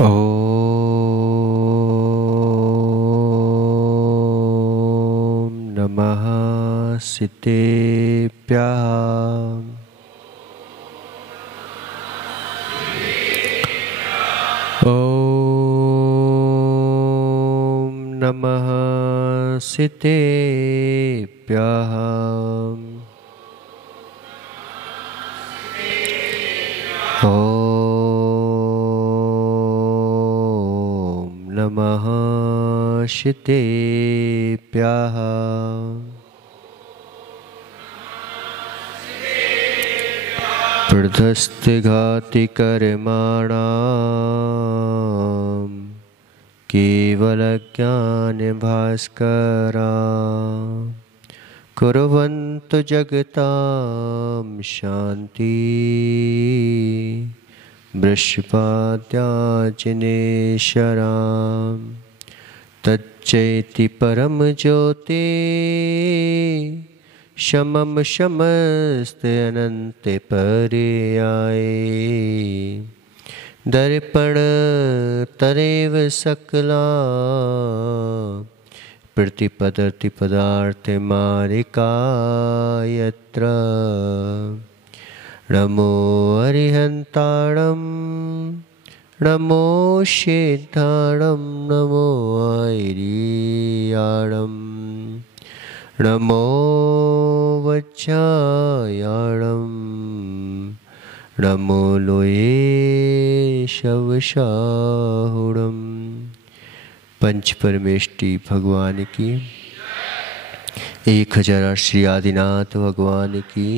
ॐ नमः सिद्धेभ्यः। ॐ नमः सिद्धेभ्यः। ॐ नमः सिद्धेभ्यः। प्रदस्तिघातिकर्माणां केवलज्ञानभास्करा कुर्वन्तु जगतां शान्ति वृषभाद्याजिनेशरां तच्चैति परम ज्योति शमम शमस्ते अनन्ते पर्याये दर्पण तरेव सकला प्रतिपदति पदार्थे मारिकायत्र नमो अरिहन्ताणं नमो शेद्धाणं नमो ऐरियाणं नमो वज्रायाणं नमो लोये शवशाहुणम्। पंच परमेष्टि भगवान की, 1000 श्री आदिनाथ भगवान की,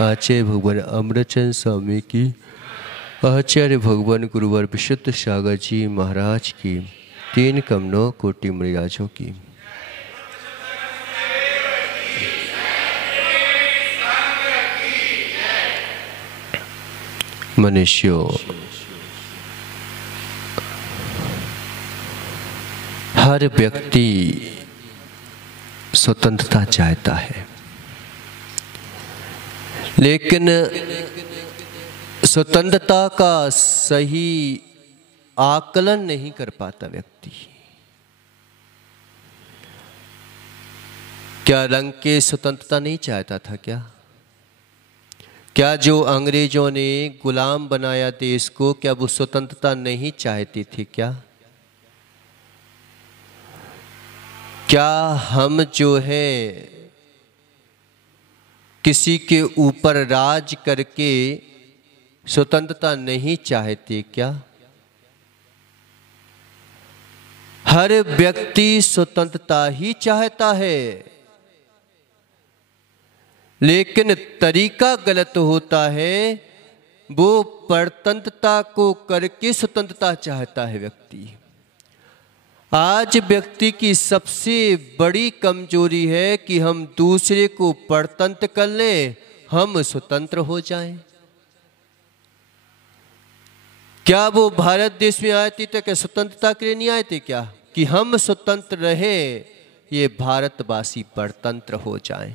आचार्य भगवान अमृतचंद स्वामी की, आचार्य भगवान गुरुवर विशुद्ध सागर जी महाराज की, 3 कमलों कोटि मृयाजों की। मनुष्यों, हर व्यक्ति स्वतंत्रता चाहता है, लेकिन स्वतंत्रता का सही आकलन नहीं कर पाता व्यक्ति। क्या लंकेश स्वतंत्रता नहीं चाहता था क्या? क्या जो अंग्रेजों ने गुलाम बनाया देश को, क्या वो स्वतंत्रता नहीं चाहती थी क्या? क्या हम जो है किसी के ऊपर राज करके स्वतंत्रता नहीं चाहते क्या? हर व्यक्ति स्वतंत्रता ही चाहता है, लेकिन तरीका गलत होता है। वो परतंत्रता को करके स्वतंत्रता चाहता है व्यक्ति। आज व्यक्ति की सबसे बड़ी कमजोरी है कि हम दूसरे को परतंत्र कर लें, हम स्वतंत्र हो जाएं। क्या वो भारत देश में आए थे तो क्या स्वतंत्रता के लिए नहीं आए थे क्या? कि हम स्वतंत्र रहे, ये भारतवासी परतंत्र हो जाएं।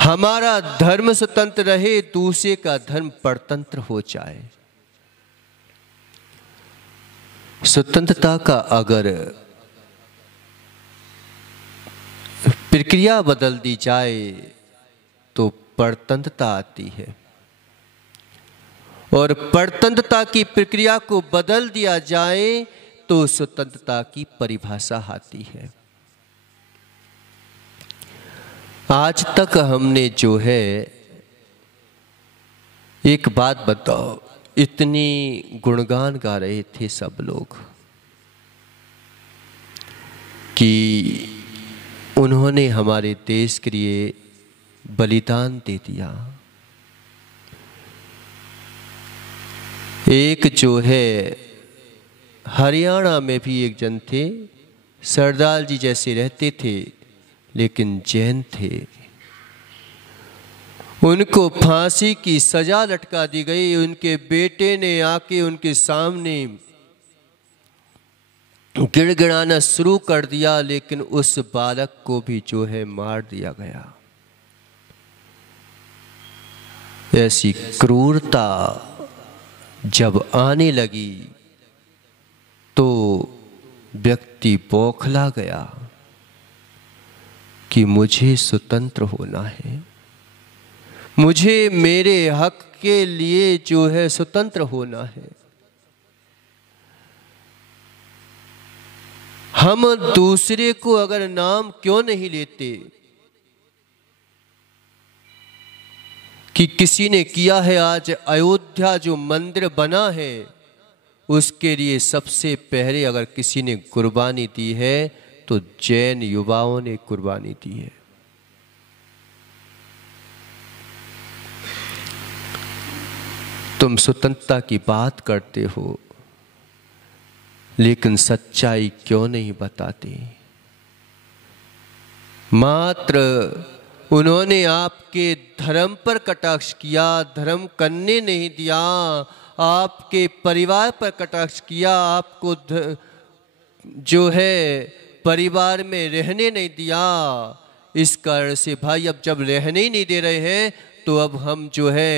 हमारा धर्म स्वतंत्र रहे, दूसरे का धर्म परतंत्र हो जाए। स्वतंत्रता का अगर प्रक्रिया बदल दी जाए तो परतंत्रता आती है, और परतंत्रता की प्रक्रिया को बदल दिया जाए तो स्वतंत्रता की परिभाषा आती है। आज तक हमने जो है, एक बात बताओ, इतनी गुणगान गा रहे थे सब लोग कि उन्होंने हमारे देश के लिए बलिदान दे दिया। एक जो है हरियाणा में भी एक जन थे, सरदार जी जैसे रहते थे लेकिन जैन थे। उनको फांसी की सजा लटका दी गई। उनके बेटे ने आके उनके सामने गिड़गिड़ाना शुरू कर दिया, लेकिन उस बालक को भी जो है मार दिया गया। ऐसी क्रूरता जब आने लगी तो व्यक्ति बौखला गया कि मुझे स्वतंत्र होना है, मुझे मेरे हक के लिए जो है स्वतंत्र होना है। हम दूसरे को अगर नाम क्यों नहीं लेते कि किसी ने किया है, आज अयोध्या जो मंदिर बना है उसके लिए सबसे पहले अगर किसी ने कुर्बानी दी है तो जैन युवाओं ने कुर्बानी दी है। तुम स्वतंत्रता की बात करते हो लेकिन सच्चाई क्यों नहीं बताते? मात्र उन्होंने आपके धर्म पर कटाक्ष किया, धर्म करने नहीं दिया, आपके परिवार पर कटाक्ष किया, आपको जो है परिवार में रहने नहीं दिया। इस कारण से भाई अब जब रहने ही नहीं दे रहे हैं तो अब हम जो है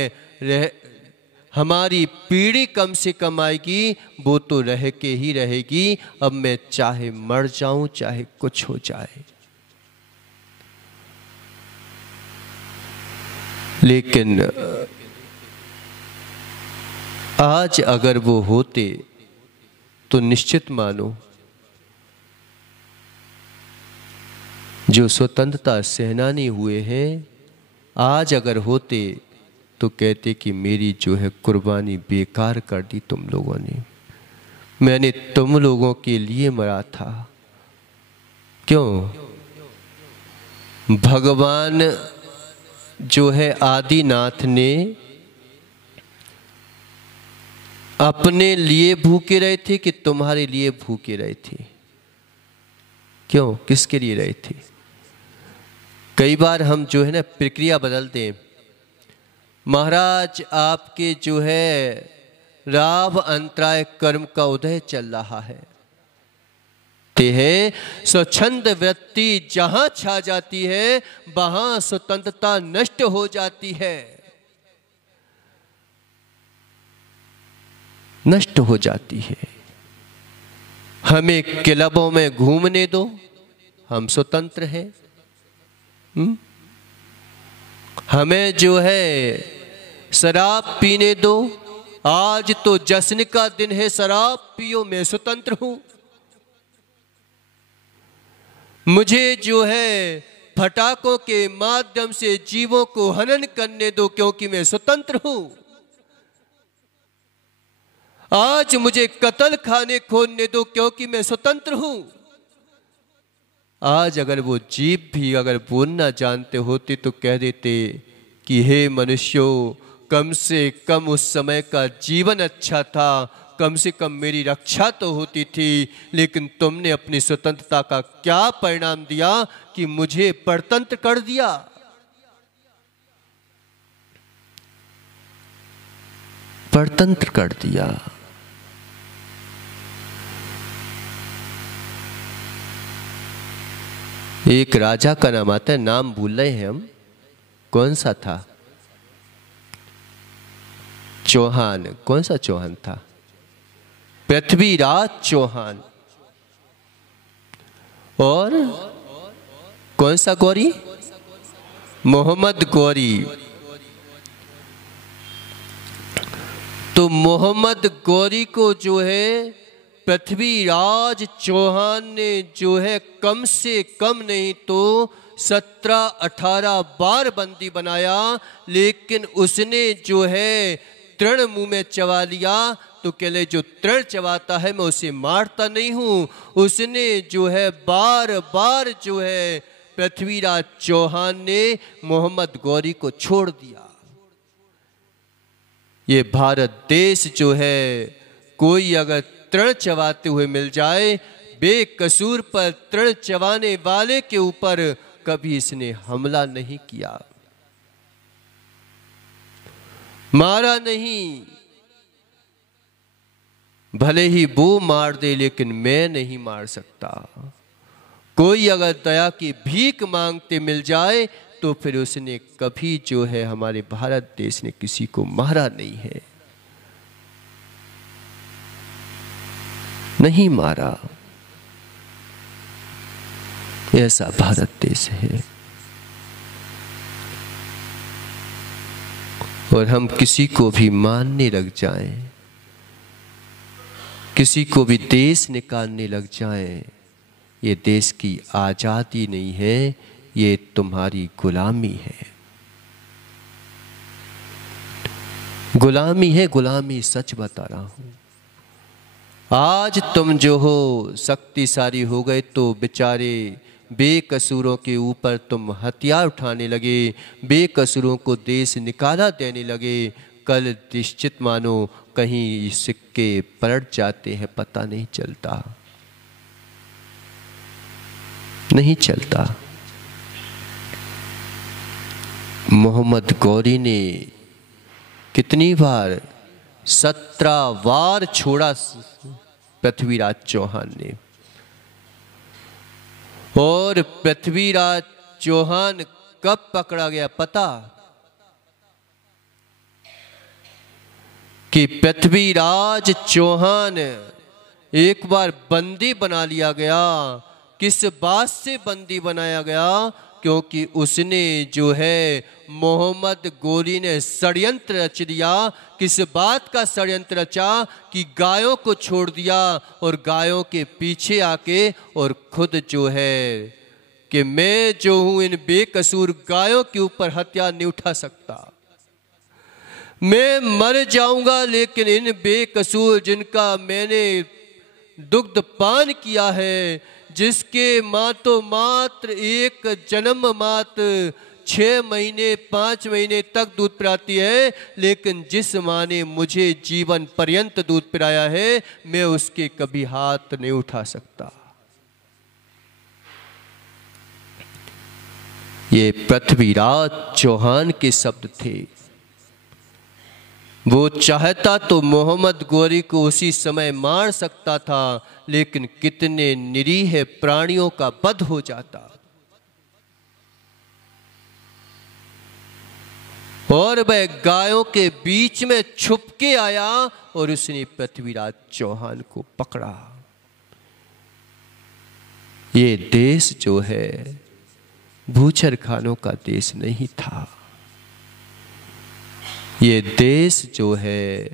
हमारी पीढ़ी कम से कम आएगी, वो तो रह के ही रहेगी। अब मैं चाहे मर जाऊं चाहे कुछ हो जाए। लेकिन आज अगर वो होते तो निश्चित मानो जो स्वतंत्रता सेनानी हुए हैं, आज अगर होते तो कहते कि मेरी जो है कुर्बानी बेकार कर दी तुम लोगों ने, मैंने तुम लोगों के लिए मरा था। क्यों? भगवान जो है आदिनाथ ने अपने लिए भूखे रहे थे कि तुम्हारे लिए भूखे रहे थे? क्यों? किसके लिए रहे थे? कई बार हम जो है ना प्रक्रिया बदलते हैं। महाराज आपके जो है राव अंतराय कर्म का उदय चल रहा है, ते है स्वच्छंद वृत्ति जहां छा जाती है वहां स्वतंत्रता नष्ट हो जाती है, नष्ट हो जाती है। हमें क्लबों में घूमने दो, हम स्वतंत्र हैं। हमें जो है शराब पीने दो, आज तो जश्न का दिन है, शराब पियो, मैं स्वतंत्र हूं। मुझे जो है फटाकों के माध्यम से जीवों को हनन करने दो क्योंकि मैं स्वतंत्र हूं। आज मुझे कत्ल खाने खोलने दो क्योंकि मैं स्वतंत्र हूं। आज अगर वो जीव भी अगर बोलना जानते होते तो कह देते कि हे मनुष्यों, कम से कम उस समय का जीवन अच्छा था, कम से कम मेरी रक्षा तो होती थी। लेकिन तुमने अपनी स्वतंत्रता का क्या परिणाम दिया कि मुझे परतंत्र कर दिया। परतंत्र कर दिया। एक राजा का नाम आता है, नाम भूल रहे हैं हम, कौन सा था? चौहान। कौन सा चौहान था? पृथ्वीराज चौहान। और कौन सा गौरी? मोहम्मद गौरी। तो मोहम्मद गौरी को जो है पृथ्वीराज चौहान ने जो है कम से कम नहीं तो 17-18 बार बंदी बनाया। लेकिन उसने जो है तृण मुंह में चबा लिया। तो कहले जो तृण चबाता है मैं उसे मारता नहीं हूं। उसने जो है बार बार जो है पृथ्वीराज चौहान ने मोहम्मद गौरी को छोड़ दिया। ये भारत देश जो है कोई अगर तृण चबाते हुए मिल जाए, बेकसूर पर तृण चबाने वाले के ऊपर कभी इसने हमला नहीं किया, मारा नहीं। भले ही वो मार दे लेकिन मैं नहीं मार सकता। कोई अगर दया की भीख मांगते मिल जाए तो फिर उसने कभी जो है हमारे भारत देश ने किसी को मारा नहीं है। नहीं मारा। ऐसा भारत देश है। और हम किसी को भी मारने लग जाएं, किसी को भी देश निकालने लग जाएं, ये देश की आज़ादी नहीं है, ये तुम्हारी गुलामी है। गुलामी है, गुलामी, सच बता रहा हूं। आज तुम जो हो शक्तिशाली हो गए तो बेचारे बेकसूरों के ऊपर तुम हथियार उठाने लगे, बेकसूरों को देश निकाला देने लगे। कल निश्चित मानो कहीं सिक्के पलट जाते हैं, पता नहीं चलता, नहीं चलता। मोहम्मद गौरी ने कितनी बार, 17 बार छोड़ा पृथ्वीराज चौहान ने। और पृथ्वीराज चौहान कब पकड़ा गया पता? कि पृथ्वीराज चौहान एक बार बंदी बना लिया गया। किस बात से बंदी बनाया गया? क्योंकि उसने जो है मोहम्मद गौरी ने षड्यंत्र रच दिया। किस बात का षड्यंत्र रचा? कि गायों को छोड़ दिया और गायों के पीछे आके और खुद जो है कि मैं जो हूं इन बेकसूर गायों के ऊपर हथियार नहीं उठा सकता, मैं मर जाऊंगा, लेकिन इन बेकसूर जिनका मैंने दुग्ध पान किया है, जिसके मातो मात्र एक जन्म मात्र 6 महीने 5 महीने तक दूध पिलाती है, लेकिन जिस माँ ने मुझे जीवन पर्यंत दूध पिलाया है, मैं उसके कभी हाथ नहीं उठा सकता। ये पृथ्वीराज चौहान के शब्द थे। वो चाहता तो मोहम्मद गौरी को उसी समय मार सकता था, लेकिन कितने निरीह प्राणियों का वध हो जाता। और वह गायों के बीच में छुप के आया और उसने पृथ्वीराज चौहान को पकड़ा। ये देश जो है बूचर खानों का देश नहीं था। ये देश जो है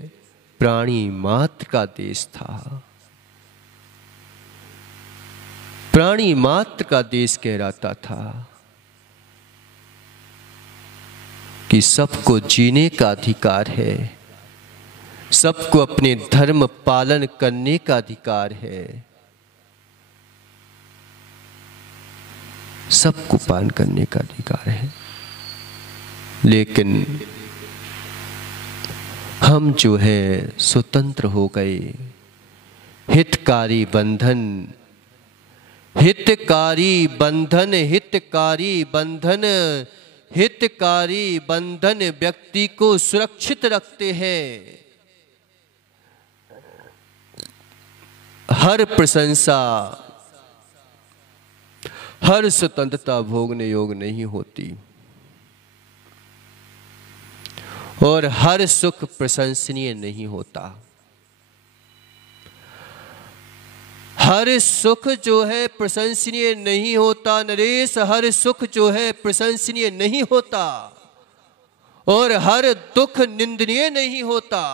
प्राणी मात्र का देश था। प्राणी मात्र का देश कहलाता था कि सबको जीने का अधिकार है, सबको अपने धर्म पालन करने का अधिकार है, सबको पालन करने का अधिकार है। लेकिन हम जो है स्वतंत्र हो गए। हितकारी बंधन, हितकारी बंधन, हितकारी बंधन, हितकारी बंधन व्यक्ति को सुरक्षित रखते हैं। हर प्रशंसा, हर स्वतंत्रता भोगने योग्य नहीं होती और हर सुख प्रशंसनीय नहीं होता। हर सुख जो है प्रशंसनीय नहीं होता नरेश, हर सुख जो है प्रशंसनीय नहीं होता और हर दुख निंदनीय नहीं होता।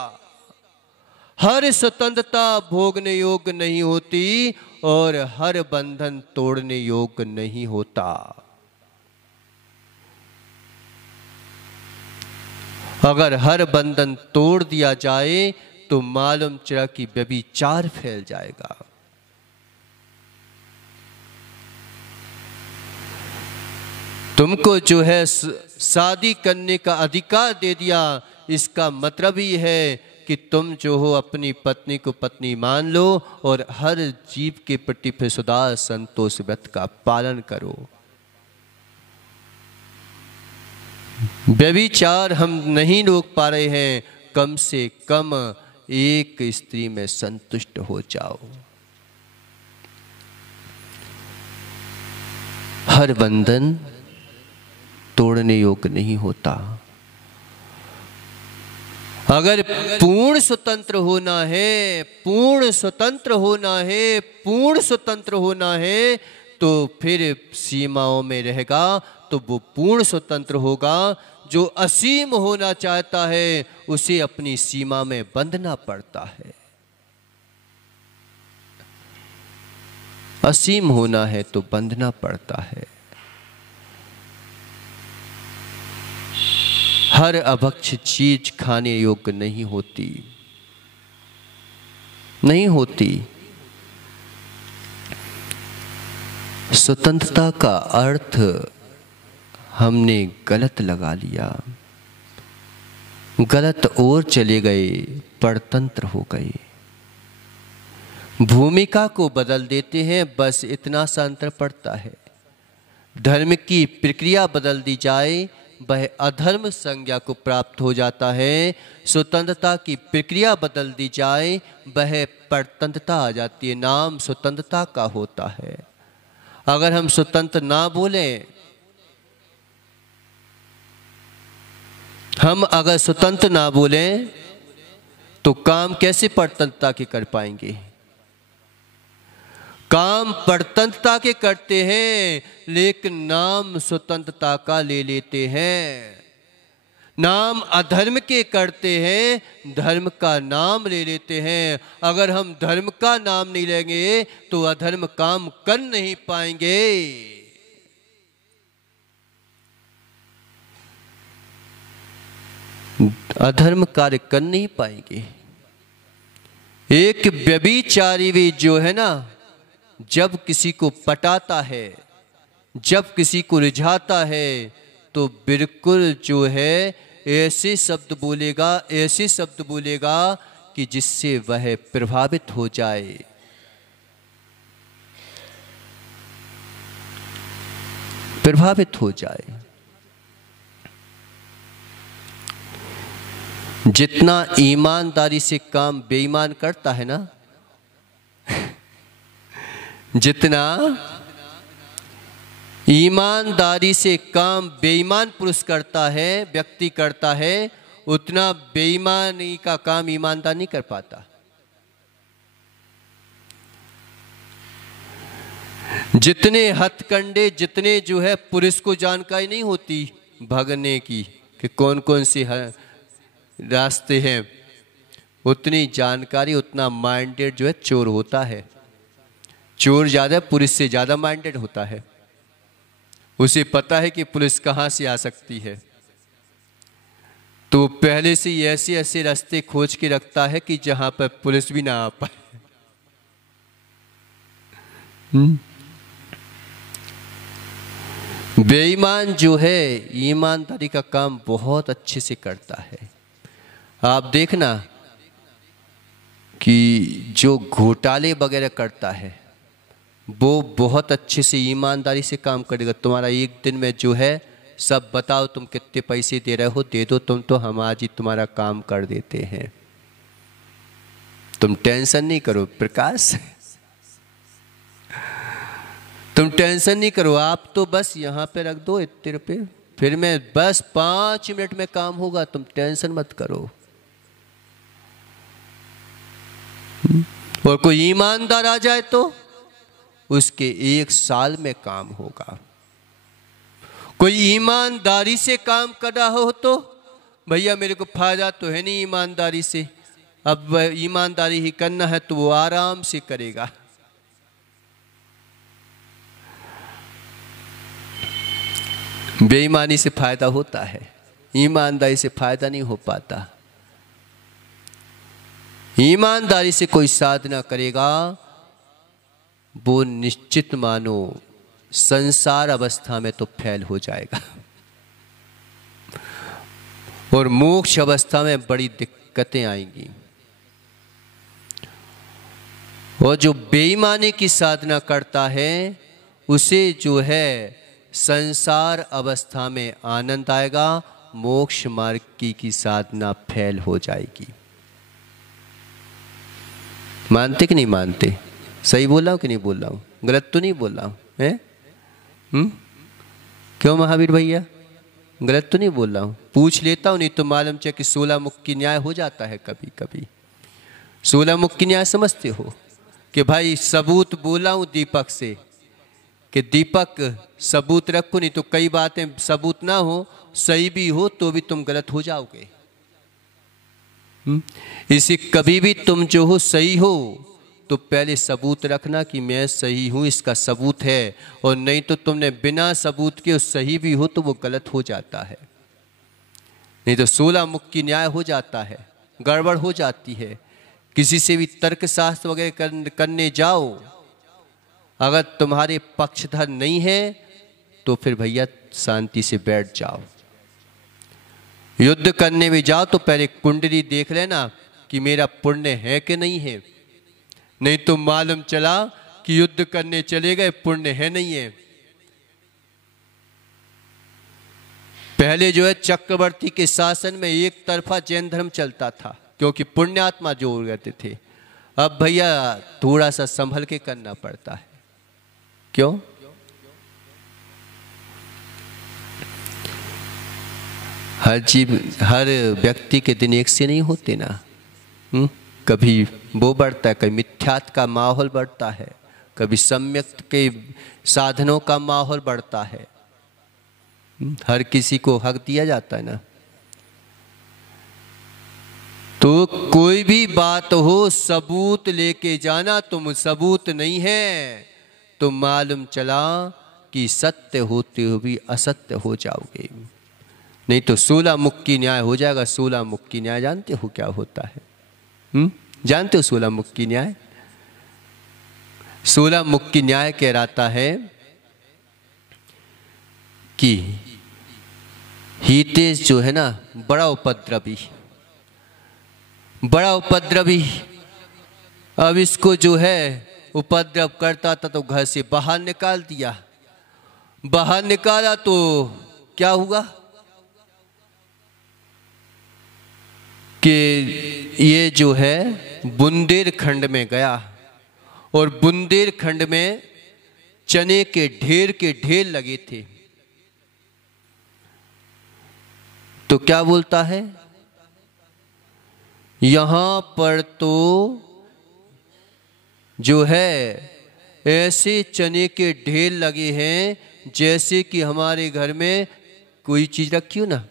हर स्वतंत्रता भोगने योग्य नहीं होती और हर बंधन तोड़ने योग्य नहीं होता। अगर हर बंधन तोड़ दिया जाए तो मालूम चला कि व्यभिचार फैल जाएगा। तुमको जो है शादी करने का अधिकार दे दिया, इसका मतलब ही है कि तुम जो हो अपनी पत्नी को पत्नी मान लो और हर जीव के प्रति फिर सदा संतोष व्रत का पालन करो। व्यभिचार हम नहीं रोक पा रहे हैं, कम से कम एक स्त्री में संतुष्ट हो जाओ। हर बंधन तोड़ने योग्य नहीं होता। अगर पूर्ण स्वतंत्र होना है, पूर्ण स्वतंत्र होना है, पूर्ण स्वतंत्र होना है, तो फिर सीमाओं में रहेगा तो वो पूर्ण स्वतंत्र होगा। जो असीम होना चाहता है उसे अपनी सीमा में बंधना पड़ता है। असीम होना है तो बंधना पड़ता है। हर अभक्ष चीज खाने योग्य नहीं होती, नहीं होती। स्वतंत्रता का अर्थ हमने गलत लगा लिया, गलत ओर चले गए, परतंत्र हो गए। भूमिका को बदल देते हैं, बस इतना सा अंतर पड़ता है। धर्म की प्रक्रिया बदल दी जाए, वह अधर्म संज्ञा को प्राप्त हो जाता है। स्वतंत्रता की प्रक्रिया बदल दी जाए, वह परतंत्रता आ जाती है। नाम स्वतंत्रता का होता है। अगर हम स्वतंत्र ना बोलें, हम अगर स्वतंत्र ना बोलें तो काम कैसे परतंत्रता के कर पाएंगे? काम परतंत्रता के करते हैं, लेकिन नाम स्वतंत्रता का ले लेते हैं। नाम अधर्म के करते हैं, धर्म का नाम ले लेते हैं। अगर हम धर्म का नाम नहीं लेंगे तो अधर्म काम कर नहीं पाएंगे। अधर्म कार्य कर नहीं पाएंगे। एक व्यभिचारी भी जो है ना, जब किसी को पटाता है, जब किसी को रिझाता है, तो बिल्कुल जो है ऐसे शब्द बोलेगा, ऐसे शब्द बोलेगा कि जिससे वह प्रभावित हो जाए। प्रभावित हो जाए। जितना ईमानदारी से काम बेईमान करता है ना, जितना ईमानदारी से काम बेईमान पुरुष करता है, व्यक्ति करता है, उतना बेईमानी का काम ईमानदार नहीं कर पाता। जितने हथकंडे, जितने जो है पुलिस को जानकारी नहीं होती भगने की कि कौन कौन सी रास्ते हैं, उतनी जानकारी, उतना माइंडेड जो है चोर होता है। चोर ज़्यादा पुलिस से ज़्यादा माइंडेड होता है। उसे पता है कि पुलिस कहाँ से आ सकती है, तो पहले से ही ऐसे ऐसे रास्ते खोज के रखता है कि जहाँ पर पुलिस भी ना आ पाए। बेईमान जो है ईमानदारी का काम बहुत अच्छे से करता है। आप देखना कि जो घोटाले वगैरह करता है वो बहुत अच्छे से ईमानदारी से काम करेगा। तुम्हारा एक दिन में जो है सब बताओ, तुम कितने पैसे दे रहे हो, दे दो तुम, तो हम आज ही तुम्हारा काम कर देते हैं। तुम टेंशन नहीं करो प्रकाश, तुम टेंशन नहीं करो, आप तो बस यहाँ पे रख दो इतने रुपये, फिर मैं बस 5 मिनट में काम होगा, तुम टेंशन मत करो। और कोई ईमानदार आ जाए तो उसके 1 साल में काम होगा। कोई ईमानदारी से काम कर रहा हो तो भैया मेरे को फायदा तो है नहीं ईमानदारी से, अब ईमानदारी ही करना है तो वो आराम से करेगा। बेईमानी से फायदा होता है, ईमानदारी से फायदा नहीं हो पाता। ईमानदारी से कोई साधना करेगा वो निश्चित मानो संसार अवस्था में तो फेल हो जाएगा, और मोक्ष अवस्था में बड़ी दिक्कतें आएंगी। और जो बेईमानी की साधना करता है उसे जो है संसार अवस्था में आनंद आएगा, मोक्ष मार्ग की साधना फेल हो जाएगी। मानते कि नहीं मानते? सही बोल रहा हूँ कि नहीं बोल रहा हूँ? गलत तो नहीं बोल रहा हूँ? हैं? क्यों महावीर भैया? गलत तो नहीं बोल रहा हूँ, पूछ लेता हूँ, नहीं तो मालूम चाहिए कि 16 मुख की न्याय हो जाता है कभी कभी। 16 मुख की न्याय समझते हो कि भाई सबूत बोला हूँ दीपक से कि दीपक सबूत रखो, नहीं तो कई बातें सबूत ना हो, सही भी हो तो भी तुम गलत हो जाओगे। इसी कभी भी तुम जो हो सही हो तो पहले सबूत रखना कि मैं सही हूं, इसका सबूत है, और नहीं तो तुमने बिना सबूत के सही भी हो तो वो गलत हो जाता है। नहीं तो 16 मुख की न्याय हो जाता है, गड़बड़ हो जाती है। किसी से भी तर्क शास्त्र वगैरह करने जाओ, अगर तुम्हारे पक्षधर नहीं है तो फिर भैया शांति से बैठ जाओ। युद्ध करने में जाओ तो पहले कुंडली देख लेना कि मेरा पुण्य है कि नहीं है, नहीं तो मालूम चला कि युद्ध करने चले गए, पुण्य है नहीं है। पहले जो है चक्रवर्ती के शासन में एक तरफा जैन धर्म चलता था, क्योंकि पुण्यात्मा जो रहते थे। अब भैया थोड़ा सा संभल के करना पड़ता है। क्यों? हर व्यक्ति के दिन एक से नहीं होते ना। कभी वो बढ़ता है, कभी मिथ्यात्व का माहौल बढ़ता है, कभी सम्यक के साधनों का माहौल बढ़ता है। हर किसी को हक दिया जाता है ना। तो कोई भी बात हो सबूत लेके जाना। तुम सबूत नहीं है तो मालूम चला कि सत्य होते हुए भी असत्य हो जाओगे। नहीं तो 16 मुख की न्याय हो जाएगा। 16 मुख की न्याय जानते हो क्या होता है? जानते हो 16 मुख की न्याय? 16 मुख की न्याय कहलाता है कि हितेश जो है ना बड़ा उपद्रवी, अब इसको जो है उपद्रव करता था तो घर से बाहर निकाल दिया। बाहर निकाला तो क्या हुआ कि ये जो है बुंदेलखंड में गया, और बुंदेलखंड में चने के ढेर लगे थे। तो क्या बोलता है, यहां पर तो जो है ऐसे चने के ढेर लगे हैं जैसे कि हमारे घर में कोई चीज रखी हो ना,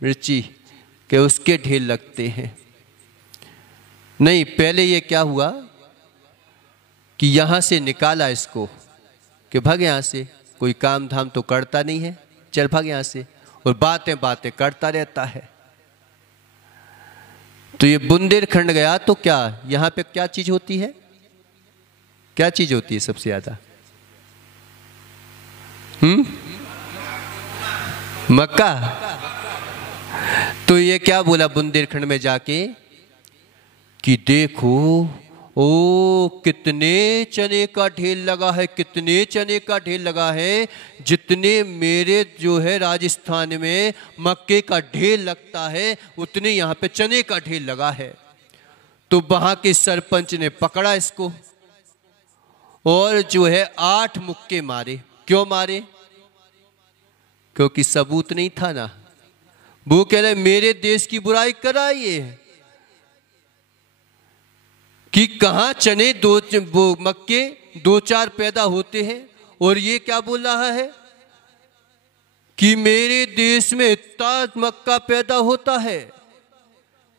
मिर्ची के उसके ढेर लगते हैं। नहीं, पहले ये क्या हुआ कि यहां से निकाला इसको कि भाग यहां से, कोई काम धाम तो करता नहीं है, चल भाग यहां से, और बातें करता रहता है। तो ये बुंदेलखंड गया तो क्या यहां पे क्या चीज होती है? क्या चीज होती है सबसे ज्यादा? मक्का। तो ये क्या बोला बुंदेलखंड में जाके कि देखो ओ कितने चने का ढेर लगा है, कितने चने का ढेर लगा है, जितने मेरे जो है राजस्थान में मक्के का ढेर लगता है उतने यहाँ पे चने का ढेर लगा है। तो वहां के सरपंच ने पकड़ा इसको और जो है 8 मुक्के मारे। क्यों मारे? क्योंकि सबूत नहीं था ना। वो कह रहे मेरे देश की बुराई कराइए कि कहां चने मक्के 2-4 पैदा होते हैं, और ये क्या बोल रहा है कि मेरे देश में इतना मक्का पैदा होता है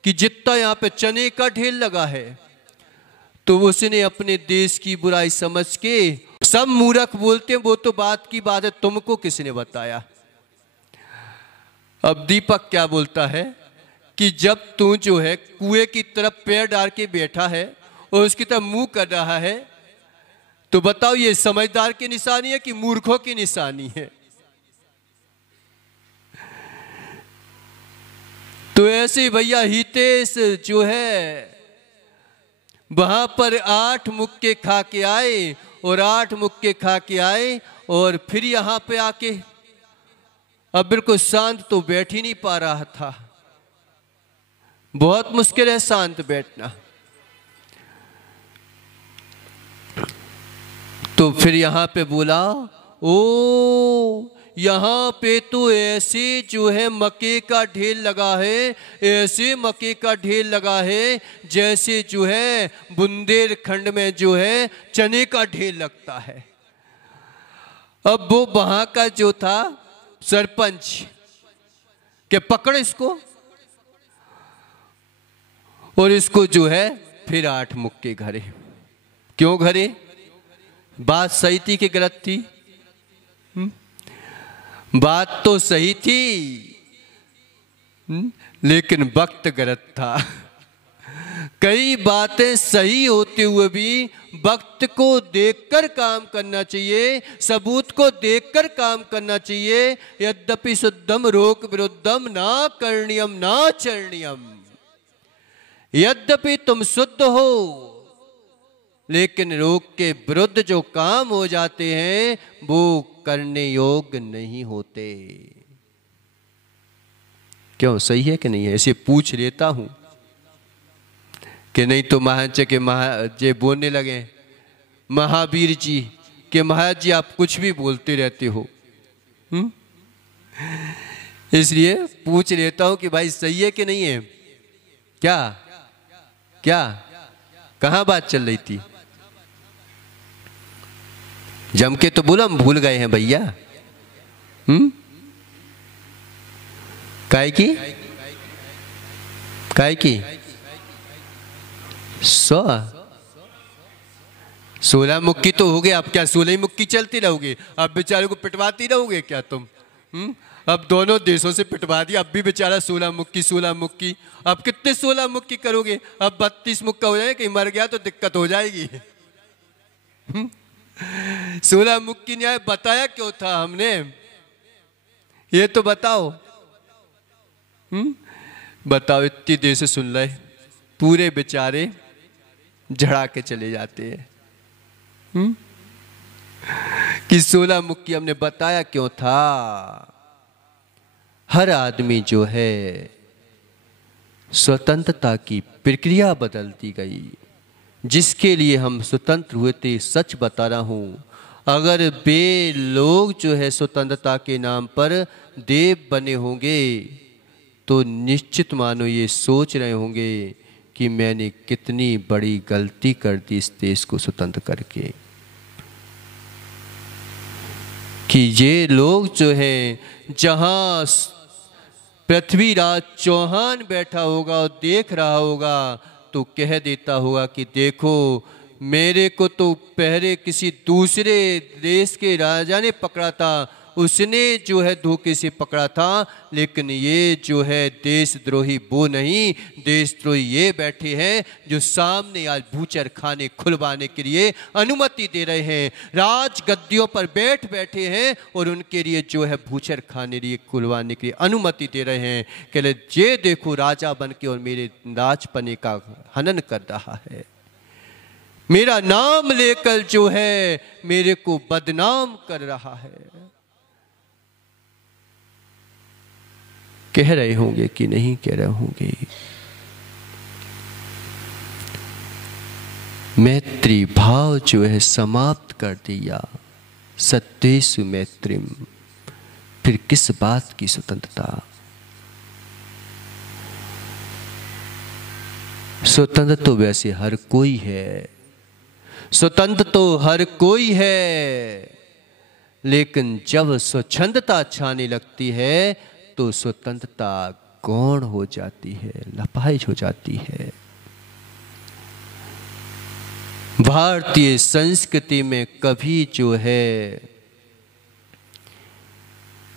कि जितना यहां पे चने का ढेर लगा है। तो उसने अपने देश की बुराई समझ के, सब मूर्ख बोलते हैं, वो तो बात की बात है, तुमको किसने बताया? अब दीपक क्या बोलता है कि जब तू जो है कुएं की तरफ पैर डाल के बैठा है और उसकी तरफ मुंह कर रहा है, तो बताओ ये समझदार की निशानी है कि मूर्खों की निशानी है? तो ऐसे भैया हितेश जो है वहां पर 8 मुक्के खा के आए, और 8 मुक्के खा के आए और फिर यहां पे आके अब बिल्कुल शांत तो बैठ ही नहीं पा रहा था। बहुत मुश्किल है शांत बैठना। तो फिर यहां पे बोला, ओ यहाँ पे तो ऐसे जो है मक्के का ढेर लगा है, ऐसे मक्के का ढेर लगा है जैसे जो है बुंदेलखंड में जो है चने का ढेर लगता है। अब वो वहां का जो था सरपंच के पकड़ इसको और इसको जो है फिर 8 मुक्के घरे। क्यों घरे? बात सही थी कि गलत थी? बात तो सही थी, लेकिन वक्त गलत था। कई बातें सही होते हुए भी वक्त को देखकर काम करना चाहिए, सबूत को देखकर काम करना चाहिए। यद्यपि शुद्धम रोग विरुद्धम ना करणीयम ना चरणीयम। यद्यपि तुम शुद्ध हो, लेकिन रोग के विरुद्ध जो काम हो जाते हैं वो करने योग्य नहीं होते। क्यों? सही है कि नहीं है? ऐसे पूछ लेता हूं कि नहीं तो महाराज के जे बोलने लगे महावीर जी के महाराज जी आप कुछ भी बोलते रहते हो। इसलिए पूछ लेता हूं कि भाई सही है कि नहीं है? क्या क्या कहां बात चल रही थी? जम के तो बोला, हम भूल गए हैं भैया। काय की 16 मुक्की तो हो गए। अब क्या 16 ही मुक्की चलती रहोगे? अब बेचारे को पिटवाती रहोगे क्या तुम? अब दोनों देशों से पिटवा दिया, अब भी बेचारा 16 मुक्की। अब कितने 16 मुक्की करोगे? अब 32 मुक्का हो जाएगा, कहीं मर गया तो दिक्कत हो जाएगी। 16 मुक्की न्याय बताया क्यों था हमने? ये तो बताओ। बताओ, इतनी देर से सुन रहे, पूरे बेचारे झड़ा के चले जाते हैं कि 16 मुक्की हमने बताया क्यों था। हर आदमी जो है स्वतंत्रता की प्रक्रिया बदलती गई, जिसके लिए हम स्वतंत्र हुए थे। सच बता रहा हूं, अगर वे लोग जो है स्वतंत्रता के नाम पर देव बने होंगे तो निश्चित मानो ये सोच रहे होंगे कि मैंने कितनी बड़ी गलती कर दी इस देश को स्वतंत्र करके। कि ये लोग जो हैं, जहां पृथ्वीराज चौहान बैठा होगा और देख रहा होगा तो कह देता होगा कि देखो, मेरे को तो पहले किसी दूसरे देश के राजा ने पकड़ा था, उसने जो है धोखे से पकड़ा था, लेकिन ये जो है देशद्रोही वो नहीं, देशद्रोही ये बैठे हैं जो सामने आज बूचर खाने खुलवाने के लिए अनुमति दे रहे हैं। राज गद्दियों पर बैठे हैं और उनके लिए जो है बूचर खाने लिए खुलवाने के लिए अनुमति दे रहे हैं कि ये देखो राजा बन के और मेरे राजपने का हनन कर रहा है, मेरा नाम लेकर जो है मेरे को बदनाम कर रहा है। कह रहे होंगे कि नहीं कह रहे होंगे? मैत्री भाव जो है समाप्त कर दिया, सत्येषु मैत्रीम। फिर किस बात की स्वतंत्रता? स्वतंत्र तो वैसे हर कोई है, स्वतंत्र तो हर कोई है, लेकिन जब स्वच्छंदता छाने लगती है तो स्वतंत्रता गौण हो जाती है, लपाहिज हो जाती है। भारतीय संस्कृति में कभी जो है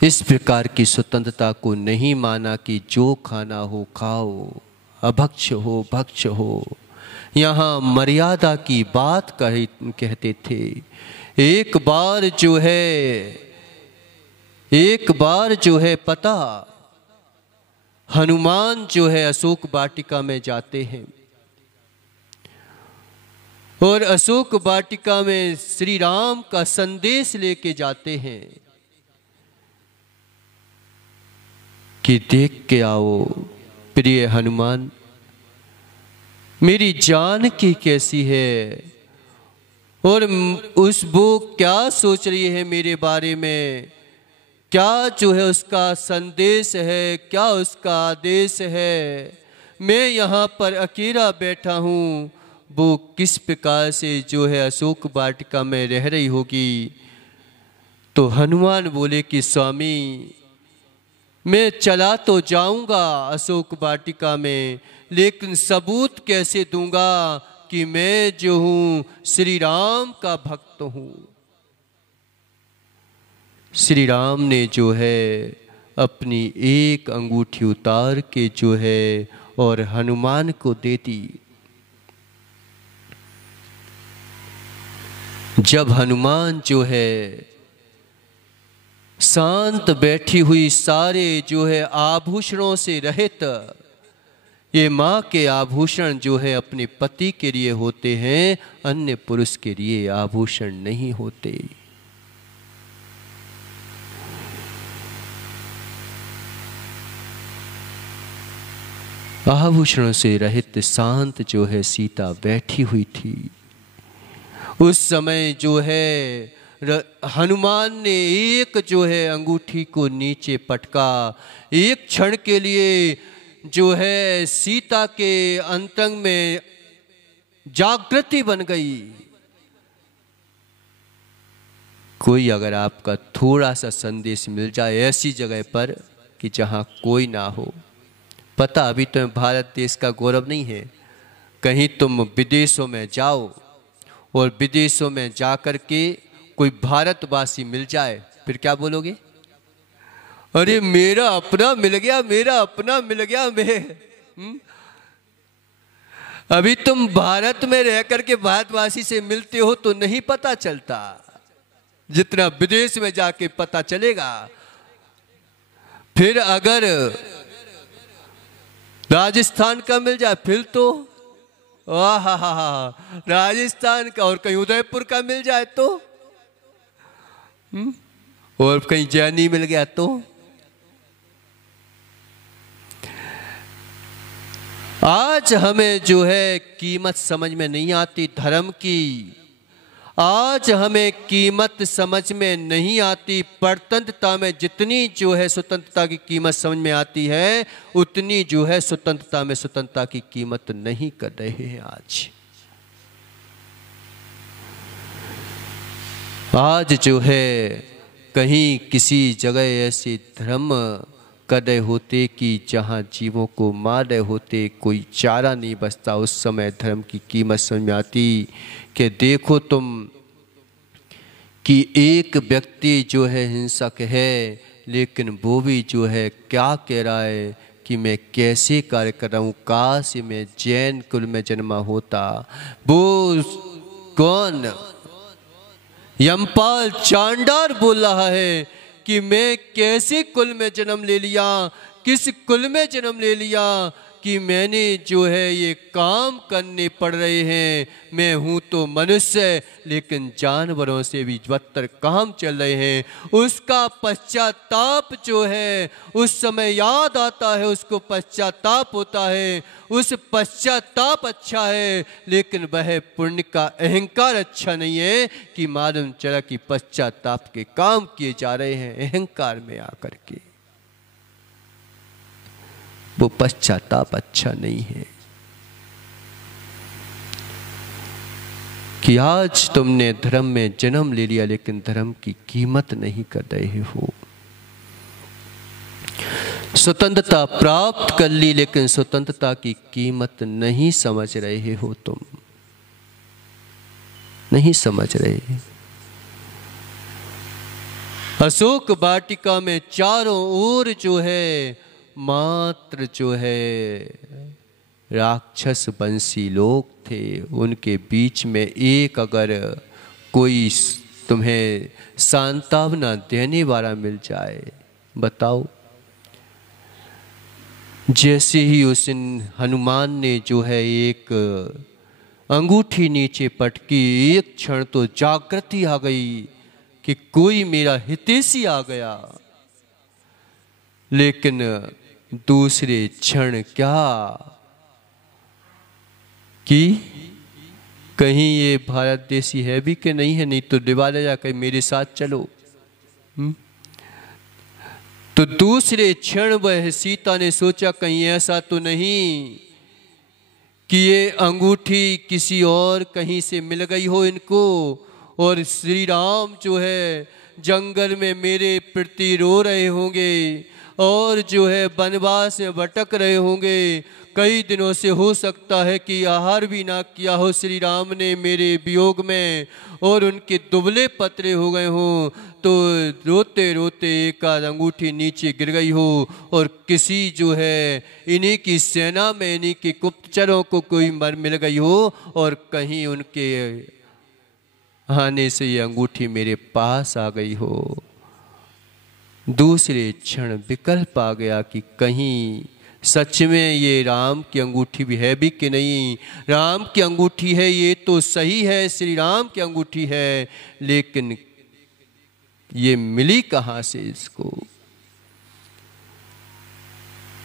इस प्रकार की स्वतंत्रता को नहीं माना कि जो खाना हो खाओ, अभक्ष हो भक्ष हो। यहाँ मर्यादा की बात कहते थे। एक बार जो है पता, हनुमान जो है अशोक वाटिका में जाते हैं और अशोक वाटिका में श्री राम का संदेश लेके जाते हैं कि देख के आओ प्रिय हनुमान, मेरी जानकी कैसी है और वो क्या सोच रही है मेरे बारे में। क्या जो है उसका संदेश है, क्या उसका आदेश है। मैं यहाँ पर अकेला बैठा हूँ, वो किस प्रकार से जो है अशोक वाटिका में रह रही होगी। तो हनुमान बोले कि स्वामी, मैं चला तो जाऊंगा अशोक वाटिका में, लेकिन सबूत कैसे दूंगा कि मैं जो हूं श्री राम का भक्त हूं। श्री राम ने जो है अपनी एक अंगूठी उतार के जो है और हनुमान को दे दी। जब हनुमान जो है शांत बैठी हुई, सारे जो है आभूषणों से रहित, ये माँ के आभूषण जो है अपने पति के लिए होते हैं, अन्य पुरुष के लिए आभूषण नहीं होते। आभूषणों से रहित शांत जो है सीता बैठी हुई थी। उस समय जो है हनुमान ने एक जो है अंगूठी को नीचे पटका। एक क्षण के लिए जो है सीता के अंतरंग में जागृति बन गई। कोई अगर आपका थोड़ा सा संदेश मिल जाए ऐसी जगह पर कि जहां कोई ना हो, पता अभी तो भारत देश का गौरव नहीं है, कहीं तुम विदेशों में जाओ और विदेशों में जाकर के कोई भारतवासी मिल जाए, फिर क्या बोलोगे? अरे मेरा अपना मिल गया, मेरा अपना मिल गया। मैं अभी तुम भारत में रह करके भारतवासी से मिलते हो तो नहीं पता चलता, जितना विदेश में जाके पता चलेगा। फिर अगर राजस्थान का मिल जाए फिर तो हा राजस्थान का, और कहीं उदयपुर का मिल जाए तो, और कहीं जैनी मिल गया तो। आज हमें जो है कीमत समझ में नहीं आती धर्म की। आज हमें कीमत समझ में नहीं आती। परतंत्रता में जितनी जो है स्वतंत्रता की कीमत समझ में आती है, उतनी जो है स्वतंत्रता में स्वतंत्रता की कीमत नहीं कर रहे हैं। आज जो है कहीं किसी जगह ऐसे धर्म कर रहे होते कि जहाँ जीवों को मार रहे होते, कोई चारा नहीं बचता, उस समय धर्म की कीमत समझ में आती कि देखो तुम कि एक व्यक्ति जो है हिंसक है, लेकिन वो भी जो है क्या कह रहा है कि मैं कैसे कार्य कर रहा हूँ, काश मैं जैन कुल में जन्मा होता। वो कौन? यमपाल चांडार बोल रहा है कि मैं कैसे कुल में जन्म ले लिया, किस कुल में जन्म ले लिया कि मैंने जो है ये काम करने पड़ रहे हैं। मैं हूँ तो मनुष्य, लेकिन जानवरों से भी बदतर काम चल रहे हैं। उसका पश्चाताप जो है उस समय याद आता है, उसको पश्चाताप होता है। उस पश्चाताप अच्छा है, लेकिन वह पुण्य का अहंकार अच्छा नहीं है कि मालूम चला कि पश्चाताप के काम किए जा रहे हैं अहंकार में आकर के। वो पश्चाताप अच्छा नहीं है कि आज तुमने धर्म में जन्म ले लिया, लेकिन धर्म की कीमत नहीं कर रहे हो। स्वतंत्रता प्राप्त कर ली, लेकिन स्वतंत्रता की कीमत नहीं समझ रहे हो। तुम नहीं समझ रहे। अशोक वाटिका में चारों ओर जो है मात्र जो है राक्षस वंशी लोग थे। उनके बीच में एक अगर कोई तुम्हें सांत्वना देने वाला मिल जाए, बताओ। जैसे ही उस हनुमान ने जो है एक अंगूठी नीचे पटकी, एक क्षण तो जागृति आ गई कि कोई मेरा हितैषी आ गया। लेकिन दूसरे क्षण क्या कि कहीं ये भारत देशी है भी कि नहीं है, नहीं तो दिवाले जाकर मेरे साथ चलो। तो दूसरे क्षण वह सीता ने सोचा कहीं ऐसा तो नहीं कि ये अंगूठी किसी और कहीं से मिल गई हो इनको, और श्री राम जो है जंगल में मेरे प्रति रो रहे होंगे और जो है वनवास में भटक रहे होंगे। कई दिनों से हो सकता है कि आहार भी ना किया हो श्री राम ने मेरे वियोग में, और उनके दुबले पतले हो गए हों, तो रोते रोते एक आध अंगूठी नीचे गिर गई हो और किसी जो है इन्हीं की सेना में इन्हीं के गुप्तचरों को कोई मिल गई हो, और कहीं उनके आने से ये अंगूठी मेरे पास आ गई हो। दूसरे क्षण विकल्प आ गया कि कहीं सच में ये राम की अंगूठी भी है भी कि नहीं। राम की अंगूठी है ये तो सही है, श्री राम की अंगूठी है, लेकिन ये मिली कहाँ से इसको।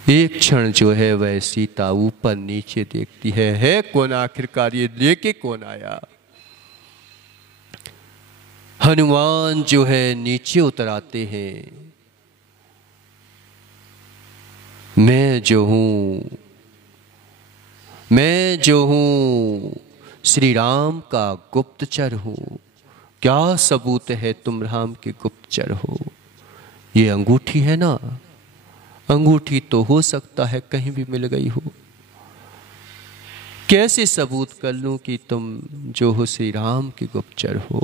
एक क्षण जो है वह सीता ऊपर नीचे देखती है कौन आखिरकार, ये लेके कौन आया। हनुमान जो है नीचे उतर आते हैं। मैं जो हूं श्री राम का गुप्तचर हूं। क्या सबूत है तुम राम के गुप्तचर हो। ये अंगूठी है ना, अंगूठी तो हो सकता है कहीं भी मिल गई हो। कैसे सबूत कर लूं कि तुम जो हो श्री राम के गुप्तचर हो।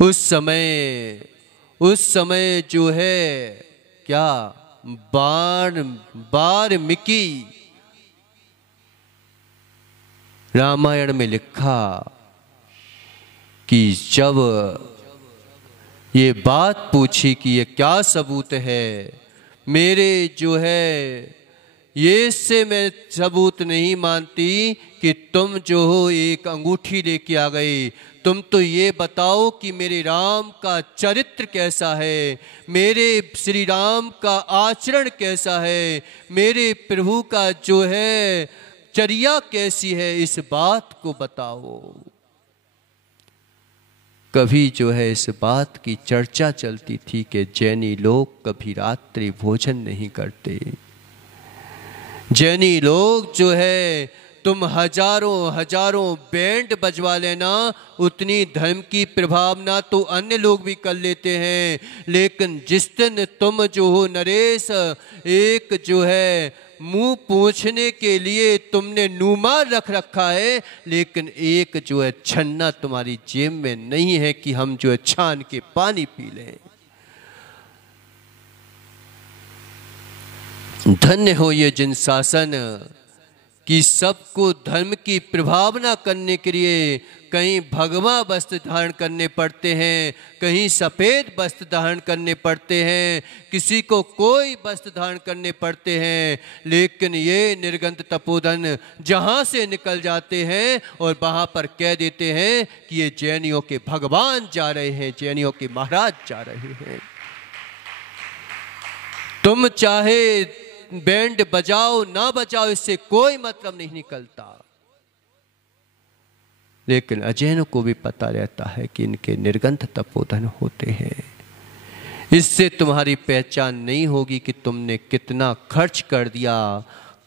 उस समय जो है क्या वाल्मीकि रामायण में लिखा कि जब ये बात पूछी कि ये क्या सबूत है मेरे जो है, ये इससे मैं सबूत नहीं मानती कि तुम जो हो एक अंगूठी लेके आ गई। तुम तो ये बताओ कि मेरे राम का चरित्र कैसा है, मेरे श्री राम का आचरण कैसा है, मेरे प्रभु का जो है चर्या कैसी है, इस बात को बताओ। कभी जो है इस बात की चर्चा चलती थी कि जैनी लोग कभी रात्रि भोजन नहीं करते। जैनी लोग जो है तुम हजारों बैंड बजवा लेना, उतनी धर्म की प्रभावना तो अन्य लोग भी कर लेते हैं, लेकिन जिस दिन तुम जो हो नरेश एक जो है मुंह पूछने के लिए तुमने नुमार रख रखा है, लेकिन एक जो है छन्ना तुम्हारी जेब में नहीं है कि हम जो है छान के पानी पी लें। धन्य हो ये जिन शासन कि सबको धर्म की प्रभावना करने के लिए कहीं भगवा वस्त्र धारण करने पड़ते हैं, कहीं सफ़ेद वस्त्र धारण करने पड़ते हैं, किसी को कोई वस्त्र धारण करने पड़ते हैं, लेकिन ये निर्गंत तपोधन जहाँ से निकल जाते हैं और वहाँ पर कह देते हैं कि ये जैनियों के भगवान जा रहे हैं, जैनियों के महाराज जा रहे हैं। तुम चाहे बैंड बजाओ ना बजाओ, इससे कोई मतलब नहीं निकलता, लेकिन अजैनों को भी पता रहता है कि इनके निर्गंथ तपोधन होते हैं। इससे तुम्हारी पहचान नहीं होगी कि तुमने कितना खर्च कर दिया।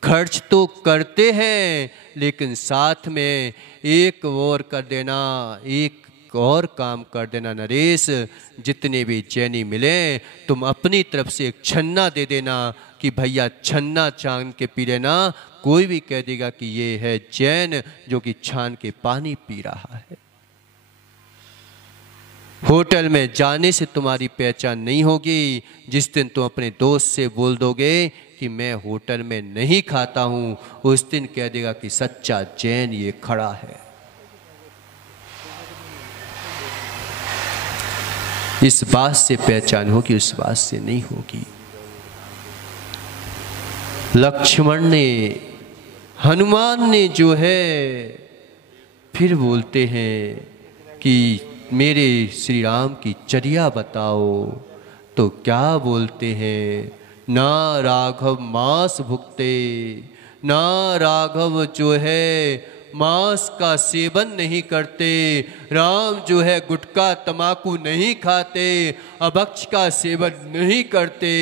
खर्च तो करते हैं, लेकिन साथ में एक और कर देना, एक और काम कर देना नरेश। जितने भी जैनी मिले तुम अपनी तरफ से एक छन्ना दे देना कि भैया छन्ना छान के पी लेना। कोई भी कह देगा कि ये है जैन जो कि छान के पानी पी रहा है। होटल में जाने से तुम्हारी पहचान नहीं होगी। जिस दिन तुम अपने दोस्त से बोल दोगे कि मैं होटल में नहीं खाता हूं, उस दिन कह देगा कि सच्चा जैन ये खड़ा है। इस बात से पहचान होगी, उस बात से नहीं होगी। लक्ष्मण ने, हनुमान ने जो है फिर बोलते हैं कि मेरे श्री राम की चर्या बताओ, तो क्या बोलते हैं, ना राघव मांस भुगते, ना राघव जो है मांस का सेवन नहीं करते, राम जो है गुटखा तमाकू नहीं खाते, अभक्ष का सेवन नहीं करते,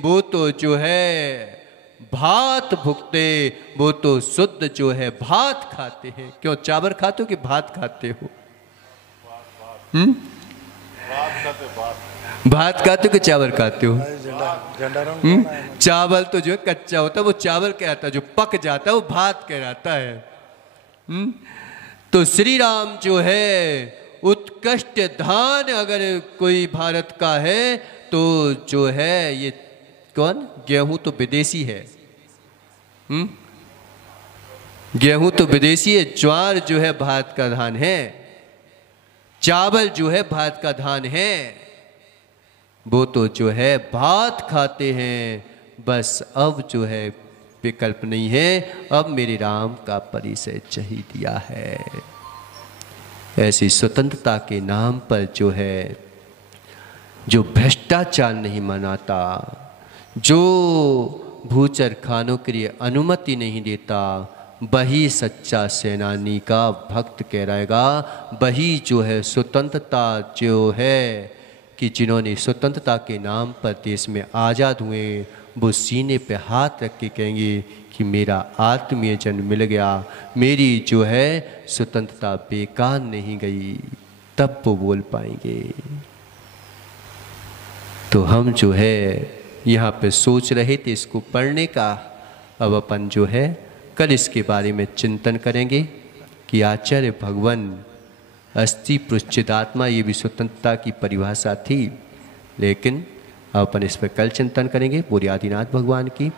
वो तो जो है भात भुगते, वो तो शुद्ध जो है भात खाते हैं। क्यों चावल खाते हो कि भात खाते हो? भात खाते हो कि चावल खाते हो? चावल तो जो है कच्चा होता है, वो चावल कहलाता है, जो पक जाता है वो भात कहलाता है। तो श्री राम जो है उत्कृष्ट धान अगर कोई भारत का है तो जो है ये कौन? गेहूं तो विदेशी है। गेहूं तो विदेशी है, ज्वार जो है भारत का धान है, चावल जो है भारत का धान है, वो तो जो है भात खाते हैं। बस अब जो है विकल्प नहीं है, अब मेरे राम का परिचय चाहिए दिया है। ऐसी स्वतंत्रता के नाम पर जो है, जो भ्रष्टाचार नहीं मनाता, जो भूचर खानों के लिए अनुमति नहीं देता, वही सच्चा सेनानी का भक्त कहलाएगा। वही जो है स्वतंत्रता जो है कि जिन्होंने स्वतंत्रता के नाम पर देश में आज़ाद हुए, वो सीने पे हाथ रख के कहेंगे कि मेरा आत्मीय जन्म मिल गया, मेरी जो है स्वतंत्रता बेकार नहीं गई, तब वो बोल पाएंगे। तो हम जो है यहाँ पे सोच रहे थे इसको पढ़ने का, अब अपन जो है कल इसके बारे में चिंतन करेंगे कि आचार्य भगवान अस्थि पृश्चिदात्मा ये भी स्वतंत्रता की परिभाषा थी, लेकिन अब अपन इस पर कल चिंतन करेंगे। बोलिए आदिनाथ भगवान की।